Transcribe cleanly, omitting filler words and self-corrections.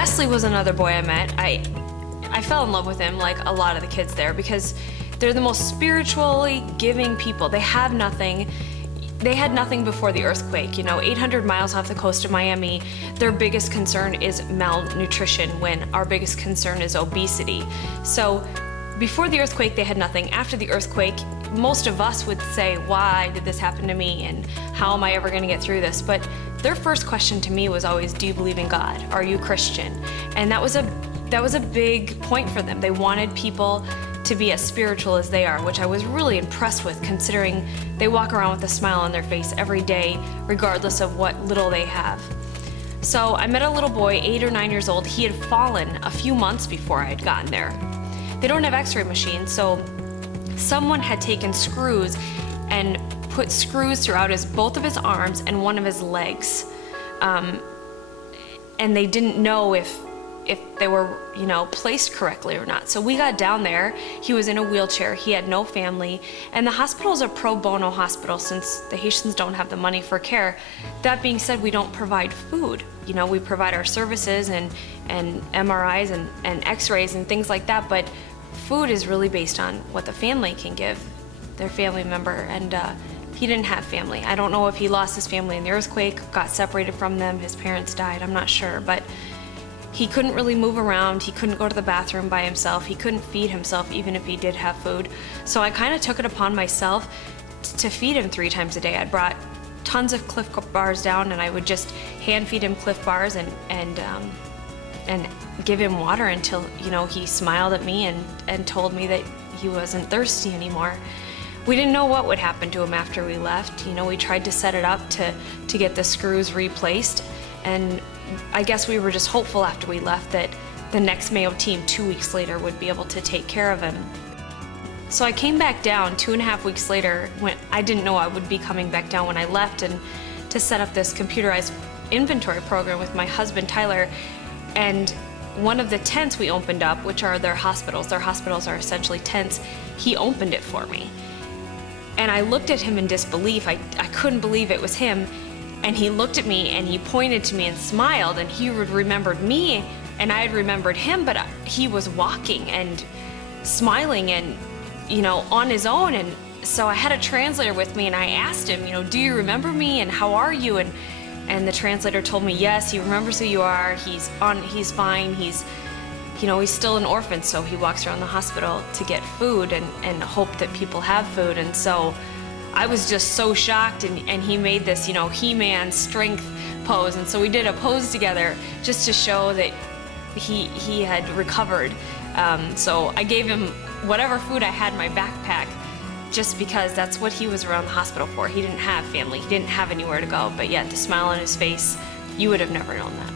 Wesley was another boy I met. I fell in love with him like a lot of the kids there because they're the most spiritually giving people. They have nothing. They had nothing before the earthquake. 800 miles off the coast of Miami, their biggest concern is malnutrition when our biggest concern is obesity. So before the earthquake, they had nothing. After the earthquake, most of us would say, why did this happen to me? And how am I ever going to get through this? But their first question to me was always, do you believe in God? Are you Christian? And that was a big point for them. They wanted people to be as spiritual as they are, which I was really impressed with, considering they walk around with a smile on their face every day, regardless of what little they have. So I met a little boy, 8 or 9 years old. He had fallen a few months before I had gotten there. They don't have x-ray machines, so someone had taken screws and put screws throughout both of his arms and one of his legs. And they didn't know if they were, placed correctly or not. So we got down there. He was in a wheelchair. He had no family. And the hospital is a pro bono hospital since the Haitians don't have the money for care. That being said, we don't provide food. We provide our services and MRIs and x-rays and things like that, but food is really based on what the family can give their family member. And he didn't have family. I don't know if he lost his family in the earthquake, got separated from them, his parents died, I'm not sure, but he couldn't really move around. He couldn't go to the bathroom by himself. He couldn't feed himself even if he did have food. So I kind of took it upon myself to feed him 3 times a day. I brought tons of Cliff Bars down and I would just hand feed him Cliff Bars and give him water until, he smiled at me and told me that he wasn't thirsty anymore. We didn't know what would happen to him after we left. We tried to set it up to get the screws replaced, and I guess we were just hopeful after we left that the next Mayo team 2 weeks later would be able to take care of him. So I came back down 2.5 weeks later when I didn't know I would be coming back down when I left, and to set up this computerized inventory program with my husband Tyler. And one of the tents we opened up, which are their hospitals are essentially tents, he opened it for me. And I looked at him in disbelief. I couldn't believe it was him. And he looked at me and he pointed to me and smiled, and he remembered me and I had remembered him, but he was walking and smiling and, on his own. And so I had a translator with me and I asked him, do you remember me and how are you? And the translator told me, yes, he remembers who you are. He's fine. He's still an orphan, so he walks around the hospital to get food and hope that people have food. And so I was just so shocked, and he made this, He-Man strength pose. And so we did a pose together just to show that he had recovered. So I gave him whatever food I had in my backpack, just because that's what he was around the hospital for. He didn't have family. He didn't have anywhere to go, but yet the smile on his face, you would have never known that.